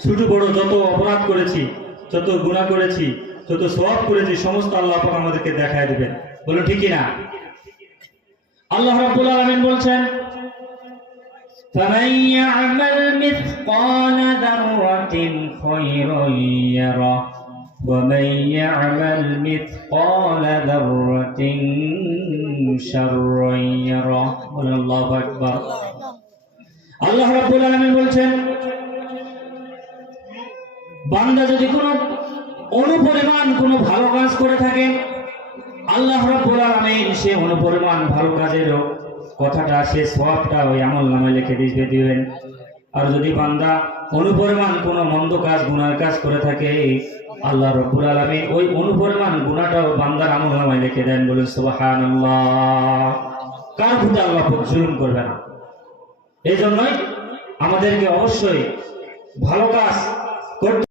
ছোট বড় যত অপরাধ করেছি যত গুণা করেছি যত সব করেছি সমস্ত আল্লাহ পাক আমাদেরকে দেখায় দেবেন বলো ঠিকই না আল্লাহ রাব্বুল আলামিন বলছেন فمن يعمل مثقال ذرة خيرا يره ومن يعمل مثقال ذرة شرا يره বলেন আল্লাহু আকবার আল্লাহ রাব্বুল আলামিন বলছেন বান্দা যদি কোনো অনুপরিমাণ কোনো ভালো কাজ করে থাকে, আল্লাহ রাব্বুল আলামিন সে অনুপরিমাণ ভালো কাজের কথাটা, সে সওয়াবটা ওই আমল নামায় লিখে দিবে, দিবেন। আর যদি বান্দা অনুপরিমাণ কোনো মন্দ কাজ, গুনার কাজ করে থাকে, আল্লাহ রব্বুল আলামিন ওই অনুপরিমাণ গুনাহটাও বান্দার আমল নামায় লিখে দেন বলে সুবহানাল্লাহ। কার প্রতি আল্লাহ জুলুম করবে না? এই জন্যই আমাদেরকে অবশ্যই ভালো কাজ করতে